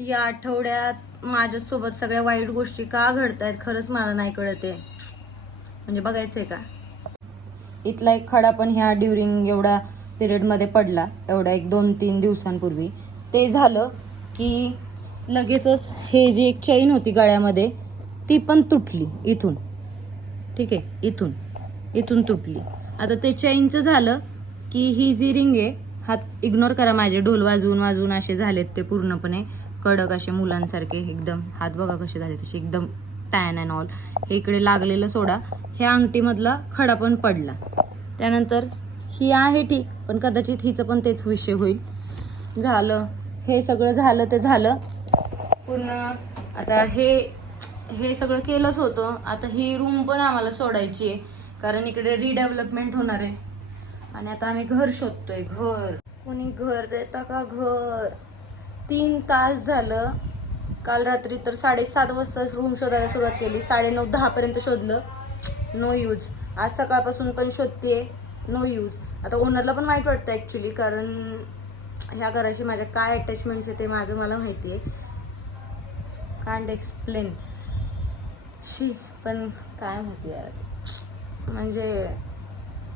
या आठवड्यात माझ्यासोबत सगळ्या वाईट गोष्टी का घडतायत खरंच मला नाही कळत. आहे म्हणजे बघायचंय का? इथला एक खडा पण ह्या ड्युरिंग एवढा पिरियडमध्ये पडला एवढा एक दोन तीन दिवसांपूर्वी. ते झालं की लगेचच हे जी एक चैन होती गळ्यामध्ये ती पण तुटली इथून. ठीक आहे इथून इथून तुटली. आता ते चैनचं झालं की ही जी रिंग आहे हात इग्नोर करा माझे ढोल वाजवून वाजवून असे झालेत ते पूर्णपणे. कडक असे मुलांसारखे एकदम हात बघा कसे झाले तसे एकदम टॅन अँड ऑल हे इकडे लागलेलं सोडा. ह्या अंगठीमधला खडा पण पडला. त्यानंतर ही आहे ठीक पण कदाचित हिचं पण तेच विषय होईल. झालं. हे सगळं झालं ते झालं. पूर्ण आता हे हे सगळं केलंच होतं. आता ही रूम पण आम्हाला सोडायची आहे. कारण इकडे रिडेव्हलपमेंट होणार आहे. आणि आता आम्ही घर शोधतोय. घर. कोणी घर देता का घर? तीन तास झालं. काल रात्री तर साडेसात वाजता रूम शोधायला सुरुवात केली. साडेनऊ दहापर्यंत शोधलं. नो यूज आज सकाळपासून पण शोधते नो यूज आता ओनरला पण वाईट वाटतं ॲक्च्युली कारण ह्या घराशी माझ्या काय अटॅचमेंट्स आहे ते माझं मला माहिती आहे कांड एक्सप्लेन शी पण काय माहिती यार. म्हणजे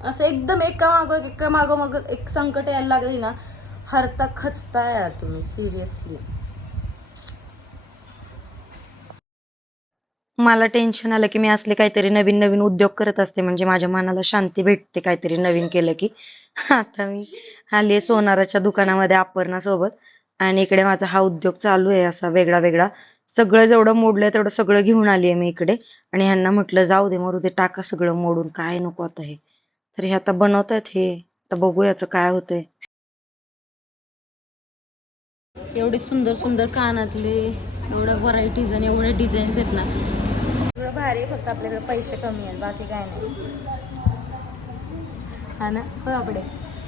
असं एकदम एका मागं एका मागं मग एक संकट यायला लागली ना हरता खचता यार तुम्ही सिरियसली मला टेन्शन आलं की मी असले काहीतरी नवीन नवीन उद्योग करत असते म्हणजे माझ्या मनाला शांती भेटते काहीतरी नवीन केलं की. आता मी आली सोनाराच्या दुकानामध्ये अपर्णासोबत आणि इकडे माझा हा उद्योग चालू आहे असा वेगळा वेगळा. सगळं जेवढं मोडलंय तेवढं सगळं घेऊन आली आहे मी इकडे. आणि ह्यांना म्हटलं जाऊ दे मरू दे टाका सगळं मोडून काय नको आता हे. तर हे आता बनवतायत हे. आता बघूयाचं काय होतंय. एवढे सुंदर सुंदर कानातले एवढ्या व्हरायटीज आणि एवढे डिझाईन्स आहेत ना. एवढं भारी फक्त आपल्याकडे पैसे कमी आहेत बाकी काय नाही. हा ना? हो आपडे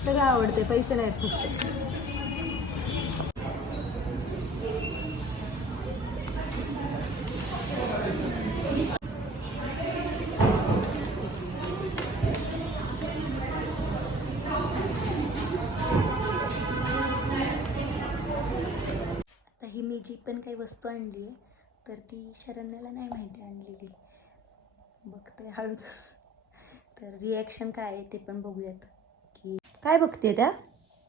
सगळं आवडते पैसे नाहीत फक्त. पण काही वस्तू आणली आहे तर ती शरण्याला नाही माहिती आणलेली. बघतोय हळूच. तर रिॲक्शन काय आहे ते पण बघूयात. की काय बघते त्या?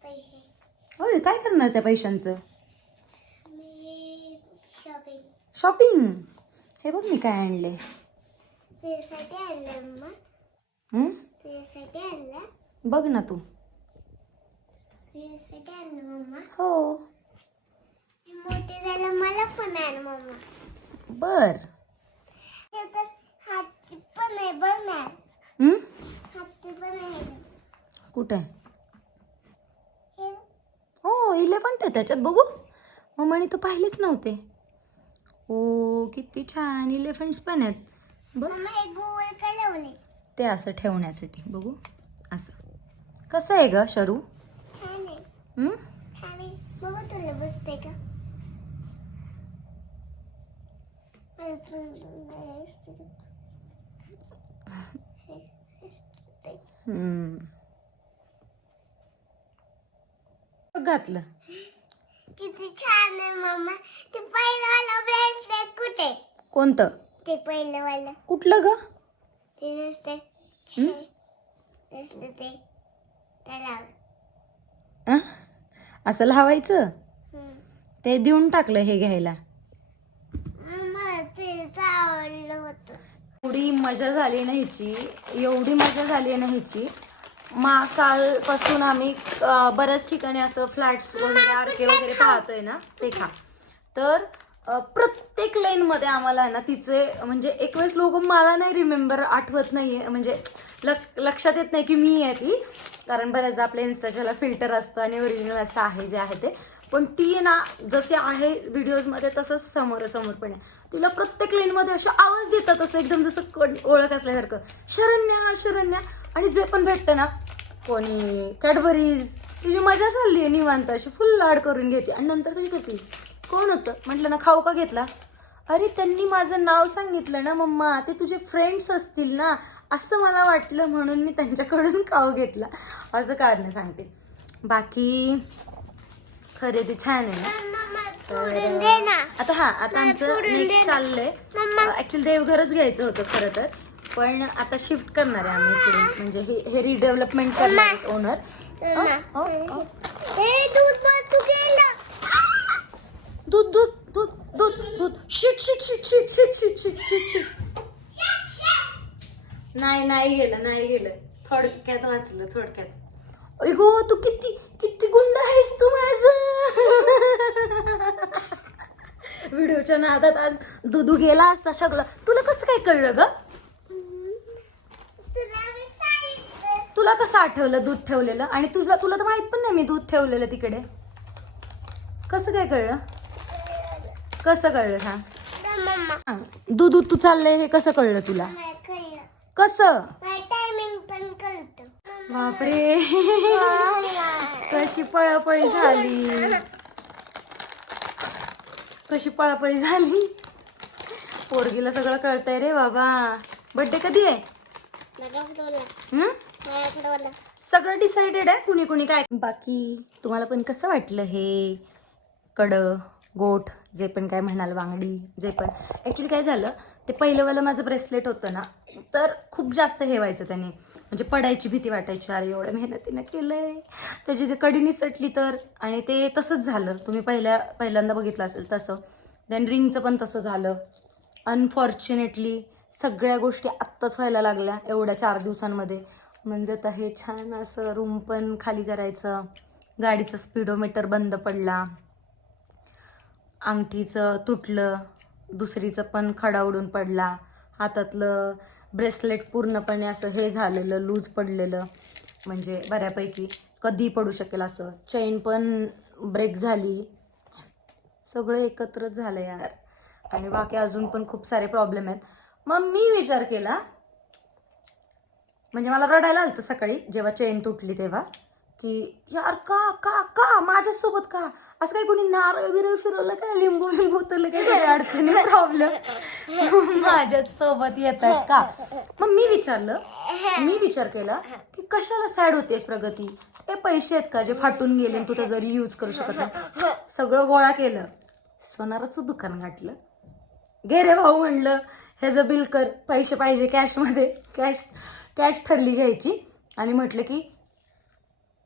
पैसे. होय काय करणार त्या पैशांचं? मी शॉपिंग शॉपिंग हे बघ मी काय आणले बघ ना तू. हो. मोठी झालं मला पण मम्मा बर. त्याच्यात हाती पण आहे बघ ना. हं? हाती पण आहे. कुठे? आहे? हे हो इलेफंट आहे त्याच्यात बघू. मम्माने तर पाहिलेच नव्हते. ओ किती छान इलेफंट्स पण आहेत. बघ. मम्मा हे गोल का लावले? ते असं ठेवण्यासाठी बघू. असं. कसं आहे ग शरू? छान आहे. हं? छान आहे. बघू तुला बसते का मला पण बसते का? हं. बघ घातलं. किती छान आहे मम्मा ते पहिलं वाला ब्रेसलेट कुठे? कोणतं? ते पहिलं वाला कुठलं ग? ते नसते? नसते ते. त्याला? असं लावायचं. ते देऊन टाकलं हे घ्यायला मला तेच आवडलं होतं एवढी मजा झाली ना ह्याची एवढी मजा झाली ना ह्याची मा कालपासून आम्ही बऱ्याच ठिकाणी असं फ्लॅट्स वगैरे आरके वगैरे पाहतोय ना ते खा. तर प्रत्येक लेनमध्ये आम्हाला ना तिचे म्हणजे एक वेळेस लोक मला नाही रिमेंबर आठवत नाहीये. म्हणजे लक लक्षात येत नाही की मी आहे ती. कारण बऱ्याचदा आपल्या इन्स्टाच्याला फिल्टर असतं आणि ओरिजिनल असं आहे जे आहे ते. पण ती ना जशी आहे व्हिडिओजमध्ये तसंच समोरासमोर पण आहे. तिला प्रत्येक लेनमध्ये असे आवाज देतात असं एकदम जसं कोण- ओळख असल्यासारखं. शरण्या शरण्या. आणि जे पण भेटतं ना कोणी कॅडबरीज तुझी मजा चालली आहे निवांत अशी फुल लाड करून घेते. आणि नंतर कशी करते? कोण होतं? म्हटलं ना खाऊ का घेतला? अरे त्यांनी माझं नाव सांगितलं ना मम्मा. ते तुझे फ्रेंड्स असतील ना. असं मला वाटलं म्हणून मी त्यांच्याकडून खाऊ घेतला. असं कारण सांगते. बाकी खरेदी छान आहे ना? आता हा आता आमचं नेक्स्ट चाललंय. ऍक्च्युली देवघरच घ्यायचं होतं खरं तर. पण आता शिफ्ट करणार आहे आम्ही इकडून. म्हणजे हे हे रिडेव्हलपमेंट करणार आहेत ओनर दूध बसू गेलं. दूध दूध दूध दूध दूध. Shit shit shit shit shit shit shit shit shit नाही नाही गेलं नाही गेलं. थोडक्यात वाचलं थोडक्यात. अय गो तू किती किती गुंड आहेस तू माझं? व्हिडिओच्या नादात आज दुधू गेला असता सगळं तुला कसं काय कळलं ग? तुला कसं आठवलं दूध ठेवलेलं? आणि तुझं तुला तर माहीत पण नाही मी दूध ठेवलेलं तिकडे. कसं काय कळलं? कसं कळलं सांग. दूध दूध तू चाललंय हे कसं कळलं तुला? कसं? बापरे. कशी पळापळी झाली? कशी पळापळी झाली? पोरगीला सगळं कळतंय रे बाबा. बर्थडे कधी आहे? सगळं डिसाइडेड आहे? कुणी कुणी काय? बाकी तुम्हाला पण कसं वाटलं हे? कड गोठ जे पण काय म्हणाल वांगडी जे पण. ॲक्च्युली काय झालं? ते पहिलंवालं माझं ब्रेसलेट होतं ना तर खूप जास्त हे व्हायचं त्याने. म्हणजे पडायची भीती वाटायची अरे एवढ्या मेहनतीनं केलंय. त्याची जे कडी निसटली तर आणि ते तसंच झालं. तुम्ही पहिल्या पहिल्यांदा बघितलं असेल तसं. देन रिंगचं पण तसं झालं. अनफॉर्च्युनेटली सगळ्या गोष्टी आत्ताच व्हायला लागल्या एवढ्या चार दिवसांमध्ये. म्हणजे तर हे छान असं रूम पण खाली करायचं. गाडीचं स्पीडोमीटर बंद पडला. अंगठीचं तुटलं. दुसरीचं पण खडा उडून पडला. हातातलं ब्रेसलेट पूर्णपणे असं हे झालेलं लूज पडलेलं. म्हणजे बऱ्यापैकी कधी पडू शकेल असं. चेन पण ब्रेक झाली. सगळं एकत्रच झालं यार. आणि बाकी अजून पण खूप सारे प्रॉब्लेम आहेत. मग मी विचार केला म्हणजे मला रडायला आलं सकाळी जेव्हा चेन तुटली तेव्हा की यार का का का? माझ्यासोबत का? असं काही कोणी नारळ बिरळ फिरवलं काय? लिंबू लिंबू उतरलं काही काही अडचणी प्रॉब्लेम माझ्याच सोबत येत आहेत का? मग मी विचारलं मी विचार केला की कशाला सॅड होतेस प्रगती? हे पैसे आहेत का जे फाटून गेले आणि तू ते जरी यूज करू शकत नाही? सगळं गोळा केलं. सोनाराचं दुकान गाठलं. घे रे भाऊ म्हणलं ह्याचं बिल कर. पैसे पाहिजे कॅशमध्ये कॅश कॅश ठरली घ्यायची. आणि म्हटलं की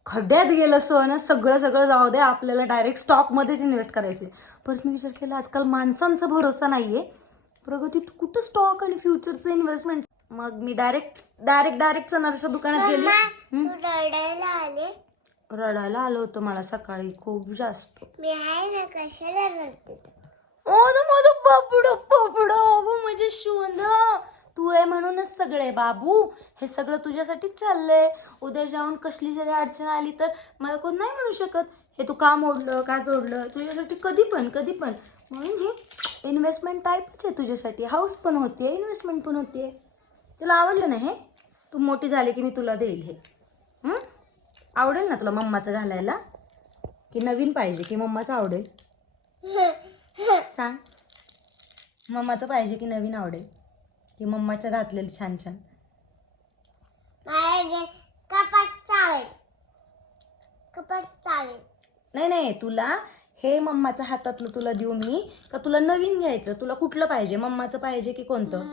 खड्ड्यात गेलं सोनं सगळं सगळं जाऊ दे आपल्याला डायरेक्ट स्टॉकमध्येच इन्व्हेस्ट करायचे. परत मी विचार केला आजकाल माणसांचा भरोसा नाहीये. प्रगती तू कुठं स्टॉक आणि फ्युचरचं इन्व्हेस्टमेंट मग मी डायरेक्ट डायरेक्ट डायरेक्ट सोनाराच्या दुकानात गेली. रडायला आले? रडायला आलं होतं मला सकाळी खूप जास्त. मी आहे ना कशाला रडते? ओ ना माझं बाबडं बाबडं अगं शोध तू आहे म्हणूनच सगळे बाबू. हे सगळं तुझ्यासाठीच चाललंय. उद्या जाऊन कसली जरी अडचण आली तर मला कोण नाही म्हणू शकत. हे तू का मोडलं का जोडलं? तुझ्यासाठी कधी पण कधी पण. म्हणून हे इन्व्हेस्टमेंट टाईपच आहे तुझ्यासाठी. हाऊस पण होते इन्व्हेस्टमेंट पण होते तुला आवडलं ना हे? तू मोठी झाली की मी तुला देईल हे? आवडेल ना तुला मम्माचं घालायला? की नवीन पाहिजे की मम्माचं आवडेल? सांग. मम्माचं पाहिजे की नवीन आवडेल? की मम्माचं घातलेलं छान छान. कपाट चावेल. कपाट चावेल. नाही नाही तुला हे मम्माचं हातातलं तुला देऊ मी. का तुला नवीन घ्यायचं? तुला कुठलं पाहिजे? मम्माचं पाहिजे की कोणतं?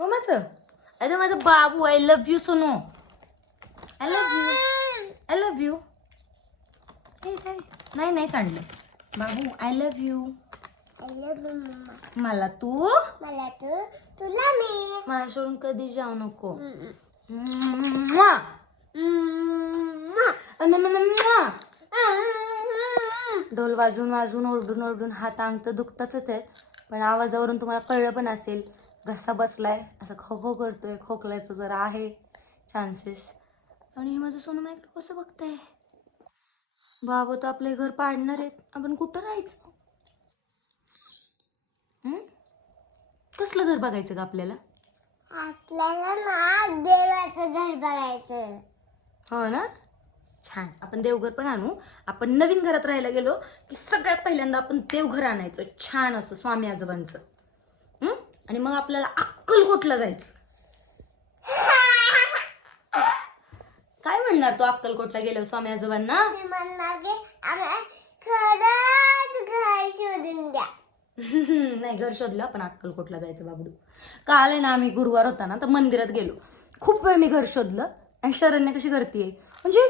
मम्माचं. अरे माझं बाबू I love you Sono. I love you I love you नाही नाही सांडलं. बाबू आय लव्ह यू मला तू? मला तू. तुला मी. मला सोडून कधी जाऊ नको. ढोल वाजून वाजून ओरडून ओरडून हात अंग तर दुखताच आहेत पण आवाजावरून तुम्हाला कळलं पण असेल घसा बसलाय असं खो खो करतोय खोकल्याचं जरा आहे चान्सेस आणि हे माझं सोनं माझ्याकडे कसं बघतंय बाबा तर आपले घर पाडणार आहेत आपण कुठं राहायचं हं? कसलं घर बघायचं का आपल्याला? आपल्याला ना देवाचं घर बघायचं हो ना? छान. आपण देवघर पण आणू. आपण नवीन घरात राहायला गेलो की सगळ्यात पहिल्यांदा आपण देवघर आणायचं. छान असं स्वामी आजोबांचं. हं? आणि मग आपल्याला अक्कलकोटला जायचं. काय म्हणणार तो अक्कलकोटला गेलो स्वामी आजोबांना? मी म्हणणार की आम्हाला खरंच घर शोधून द्या. नाही घर शोधलं पण अक्कलकोटला जायचं बाबडू. काल आहे ना आम्ही गुरुवार होता ना तर मंदिरात गेलो. खूप वेळ मी घर शोधलं आणि शरण्य कशी करते म्हणजे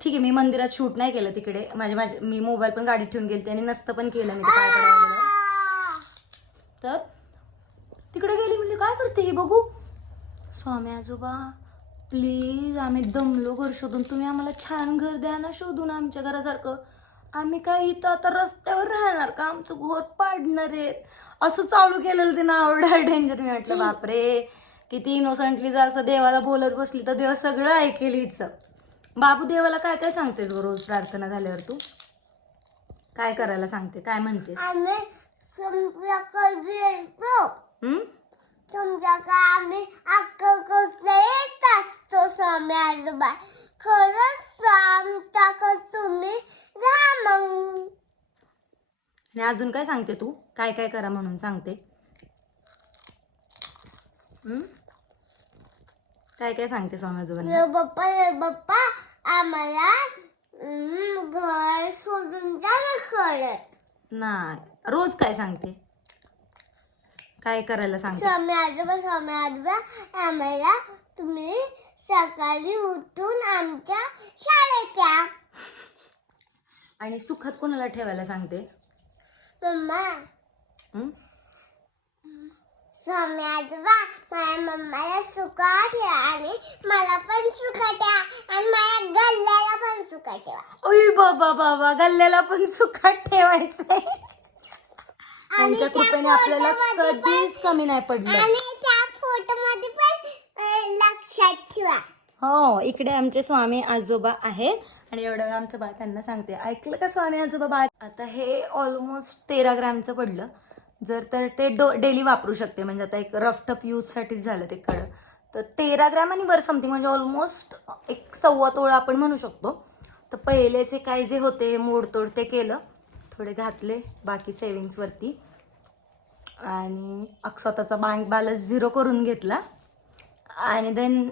ठीक आहे मी मंदिरात शूट नाही केलं तिकडे. माझे माझे मी मोबाईल पण गाडीत ठेवून गेलते आणि नसतं पण केलं मी ते करायला तर तिकडे गेली म्हणजे काय करते हे बघू? स्वामी आजोबा प्लीज आम्ही दमलो घर शोधून. तुम्ही आम्हाला छान घर द्या ना शोधून आमच्या घरासारखं. आम्ही काय इथं आता रस्त्यावर राहणार का? आमचं घर पाडणार आहेत. असं चालू केलेलं ते आवडा डेंजर मी म्हटलं बापरे. किती इनोसंटली जर असं देवाला बोलत बसली तर देव सगळं ऐकेल हिचं. बाबू देवाला काय काय सांगतेस गं रोज प्रार्थना झाल्यावर तू? काय करायला सांगते? काय म्हणतेस? आम्ही खरंच आमच्याकडे तुम्ही राहा मग आणि अजून काय सांगते तू? काय काय करा म्हणून सांगते? काय काय सांगते स्वामी आजोबांना? रे बाप्पा रे बाप्पा आम्हाला हम्म, घर सोडून द्या ना खरंच. नाही रोज काय सांगते? काय करायला सांगते? स्वामी आजोबा स्वामी आजोबा आम्हाला तुम्ही सकाळी उठून आमच्या शाळेत या. आणि सुखात कोणाला ठेवायला सांगते? मम्मा. हम्म? स्वामी आजोबा माझ्या मम्माला सुका ठेवा आणि मला पण सुका ठेवा आणि माझ्या गल्ल्याला पण सुका ठेवा. ओय बाबा बाबा गल्ल्याला पण सुखात ठेवायचंय. त्यांच्या त्या कृपेने आपल्याला फोटोमध्ये पण- कधीच कमी नाही पडलं. आणि त्या फोटो मध्ये पण अं, लक्षात ठेवा हो इकडे आमचे स्वामी आजोबा आहेत. आणि एवढं वेळ आमचं बाळ त्यांना सांगते. ऐकलं का स्वामी आजोबा बाळ? आता हे ऑलमोस्ट तेरा ग्रॅमचं पडलं. जर तर ते डो डेली वापरू शकते. म्हणजे आता एक रफ टफ यूजसाठीच झालं ते कडं. तर तेरा ग्रॅम आणि बरं समथिंग म्हणजे ऑलमोस्ट एक सव्वा तोळा आपण म्हणू शकतो. तर पहिलेचे काय जे होते मोडतोड ते केलं. थोडे घातले बाकी सेविंग्सवरती आणि अक- स्वतःचा बँक बॅलन्स झिरो करून घेतला. आणि देन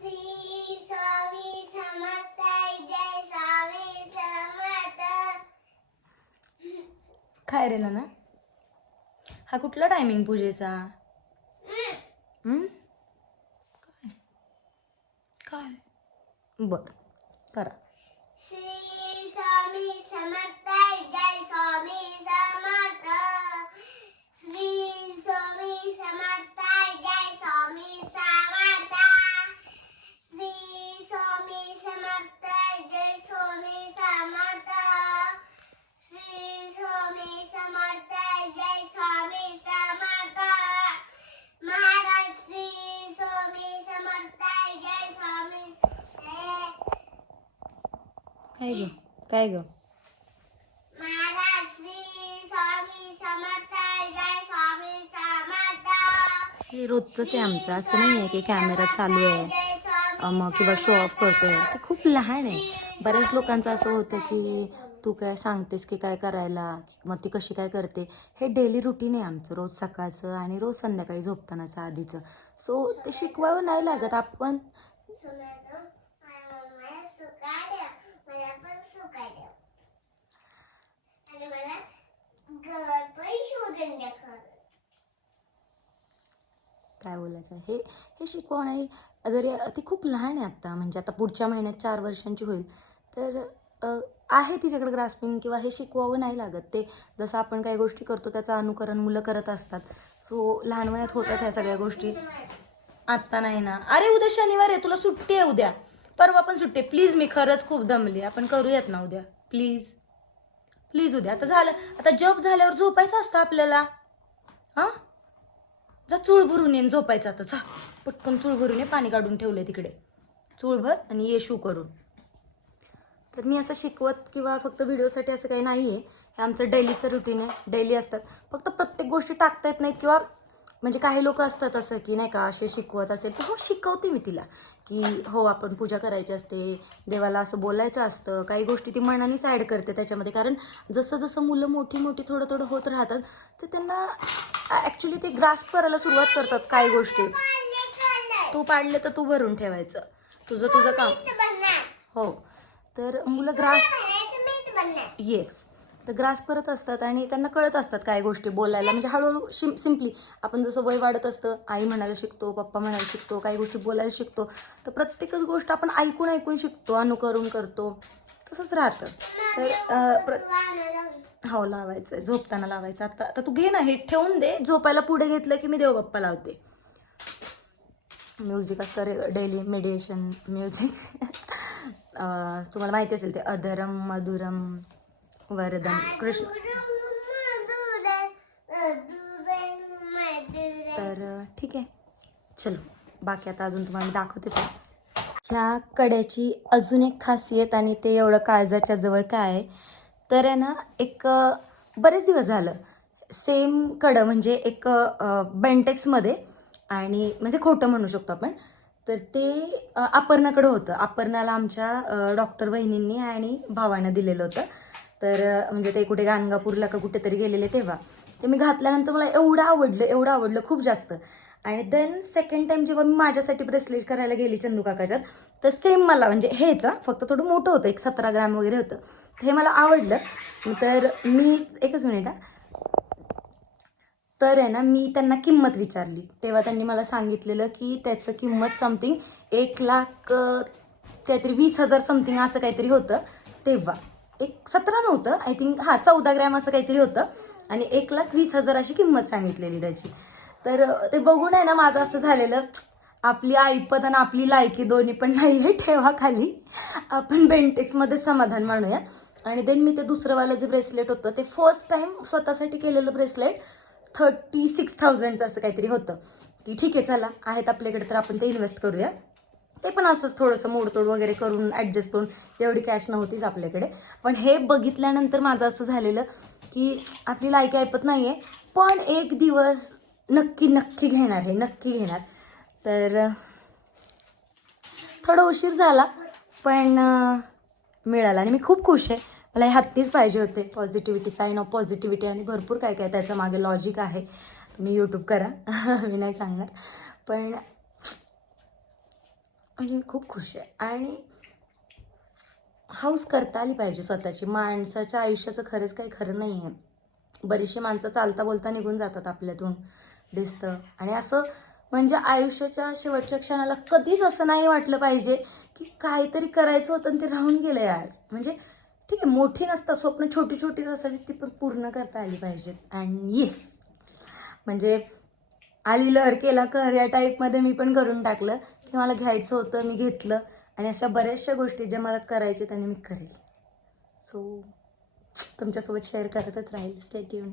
श्री स्वामी समर्थ जय स्वामी समर्थ काय रे नाना? हा कुठला टायमिंग पूजेचा? काय? काय? बर करा श्री स्वामी समर्थ जय स्वामी समर्थ श्री स्वामी समर्थ जय स्वामी समर्थ श्री स्वामी समर्थ जय स्वामी समर्थ श्री स्वामी समर्थ जय स्वामी समर्थ महाराज श्री स्वामी समर्थ जय स्वामी काय ग? काय ग? हे रोजचंच आहे आमचं. असं नाही आहे की कॅमेरा चालू आहे. मग किंवा शो ऑफ करतोय. ते खूप लहान आहे. बऱ्याच लोकांचं असं होतं की तू काय सांगतेस की काय करायला? मग ती कशी काय करते? हे डेली रुटीन आहे आमचं रोज सकाळचं आणि रोज संध्याकाळी झोपतानाचं आधीचं. सो ते शिकवावं नाही लागत आपण सुनायचं माझ्या मम्माला सुका द्या मला पण सुका द्या आणि मला घर पण शोधून द्या खरं काय बोलायचं? हे हे शिकवण आहे. जरी ती खूप लहान आहे आत्ता म्हणजे आता पुढच्या महिन्यात चार वर्षांची होईल. तर आहे तिच्याकडे ग्रास्पिंग किंवा हे शिकवावं नाही लागत. ते जसं आपण काही गोष्टी करतो त्याचं अनुकरण मुलं करत असतात. सो लहान वयात होतात ह्या सगळ्या गोष्टी. आत्ता नाही ना. अरे उद्या शनिवार आहे. तुला सुट्टी आहे उद्या. परवा पण सुट्टी आहे. प्लीज मी खरंच खूप दमली. आपण करूयात ना उद्या. प्लीज प्लीज उद्या. आता झालं. आता जप झाल्यावर झोपायचं असतं आपल्याला. हां? जा चूळ भरून येईन झोपायचं आता. जा. पटकन चूळ भरून ये पाणी काढून ठेवलं तिकडे. चूळ भर आणि येशू करून. तर मी असं शिकवत किंवा फक्त व्हिडिओसाठी असं काही नाही आहे हे आमचं डेलीचं रुटीन आहे. डेली असतात. फक्त प्रत्येक गोष्टी टाकता येत नाहीत किंवा म्हणजे काही लोक असतात असं की नाही का असे शिकवत असेल तर हो शिकवते मी तिला. की हो आपण पूजा करायची असते देवाला असं बोलायचं असतं. काही गोष्टी ती मनानेच ॲड करते त्याच्यामध्ये. कारण जसं जसं मुलं मोठी मोठी थोडं थोडं होत राहतात तर त्यांना ॲक्च्युली ते ग्रास्प करायला सुरुवात करतात काही गोष्टी. तू पाडले तर तू भरून ठेवायचं. तुझं तुझं काम. हो. तर मुलं ग्रास येस तर ग्रास करत असतात आणि त्यांना कळत असतात काय गोष्टी बोलायला. म्हणजे हळूहळू शिम सिम्पली आपण जसं वय वाढत असतं आई म्हणायला शिकतो पप्पा म्हणायला शिकतो काही गोष्टी बोलायला शिकतो तर प्रत्येकच गोष्ट आपण ऐकून ऐकून शिकतो अनुकरण करतो. तसंच राहतं. तर प्र हो लावायचं आहे झोपताना लावायचं. आता आता तू घे ना हे ठेवून दे. झोपायला पुढे घेतलं की मी देवबाप्पा लावते. म्युझिक असतं रे डेली मेडिएशन म्युझिक. तुम्हाला माहिती असेल ते अधरम मधुरम. वरदम कृष्ण तर ठीक? आहे चलो. बाकी आता अजून तुम्हाला आहे. ह्या कड्याची अजून एक खासियत आणि ते एवढं काळजाच्या जवळ काय आहे? तर आहे ना एक बरेच दिवस झालं. सेम कडं म्हणजे एक बेंटेक्समध्ये आणि म्हणजे खोटं म्हणू शकतो आपण. तर ते अपर्णाकडं होतं. अपर्णाला आमच्या डॉक्टर बहिणींनी आणि भावानं दिलेलं होतं. तर म्हणजे ते कुठे गाणगापूरला का कुठेतरी गेलेले तेव्हा. ते मी घातल्यानंतर मला एवढं आवडलं एवढं आवडलं खूप जास्त. आणि देन सेकंड टाइम जेव्हा मी माझ्यासाठी ब्रेसलेट करायला गेली चंदू काकाच्यात तर सेम मला म्हणजे हेच फक्त थोडं मोठं होतं एक सतरा ग्रॅम वगैरे होतं. तर हे मला आवडलं. तर मी एकच मिनिट हा. तर आहे ना मी त्यांना किंमत विचारली. तेव्हा त्यांनी मला सांगितलेलं की त्याचं किंमत समथिंग एक लाख काहीतरी वीस हजार समथिंग असं काहीतरी होतं तेव्हा. एक सतरा नव्हतं आय थिंक हां चौदा ग्रॅम असं काहीतरी होतं. आणि एक लाख वीस हजार अशी किंमत सांगितलेली त्याची. तर ते बघून आहे ना माझं असं झालेलं आपली ऐपत आणि आपली लायकी दोन्ही पण नाही आहे ठेवा खाली. आपण बेंटेक्समध्ये समाधान मानूया. आणि देन मी ते दुसरंवालं जे ब्रेसलेट होतं ते फर्स्ट टाइम स्वतःसाठी केलेलं ब्रेसलेट थर्टी सिक्स थाउजंडचं असं काहीतरी होतं. की ठीक आहे चला आहेत आपल्याकडे तर आपण ते इन्व्हेस्ट करूया. ते पण असंच थोडंसं मोडतोड वगैरे करून ॲडजस्ट करून एवढी कॅश नव्हतीच आपल्याकडे. पण हे बघितल्यानंतर माझं असं झालेलं की आपली लायकी ऐपत नाही आहे पण एक दिवस नक्की नक्की घेणार हे नक्की घेणार. तर थोडा उशीर झाला पण मिळाला आणि मी खूप खुश आहे. मला हे हत्तीच पाहिजे होते. पॉझिटिव्हिटी साईन ऑफ पॉझिटिव्हिटी आणि भरपूर काय काय त्याच्यामागे लॉजिक आहे. तुम्ही यूट्यूब करा. मी नाही सांगणार. पण म्हणजे मी खूप खुश आहे. आणि हाऊस करता आली पाहिजे स्वतःची. माणसाच्या आयुष्याचं खरंच काही खरं नाही आहे. बरीचशी माणसं चालता बोलता निघून जातात आपल्यातून. दिसतं. आणि असं म्हणजे आयुष्याच्या शेवटच्या क्षणाला कधीच असं नाही वाटलं पाहिजे की काहीतरी करायचं होतं आणि ते राहून गेलं यार. म्हणजे ठीक आहे मोठी नसतं स्वप्न छोटी छोटीच असावी ती पण पूर्ण करता आली पाहिजेत. अँड येस म्हणजे आली लहर केला कर या टाईपमध्ये मी पण करून टाकलं. की मला घ्यायचं होतं मी घेतलं. आणि अशा बऱ्याचशा गोष्टी ज्या मला करायच्या त्याने मी करेल. सो तुमच्यासोबत शेअर करतच राहील. स्टेट येऊन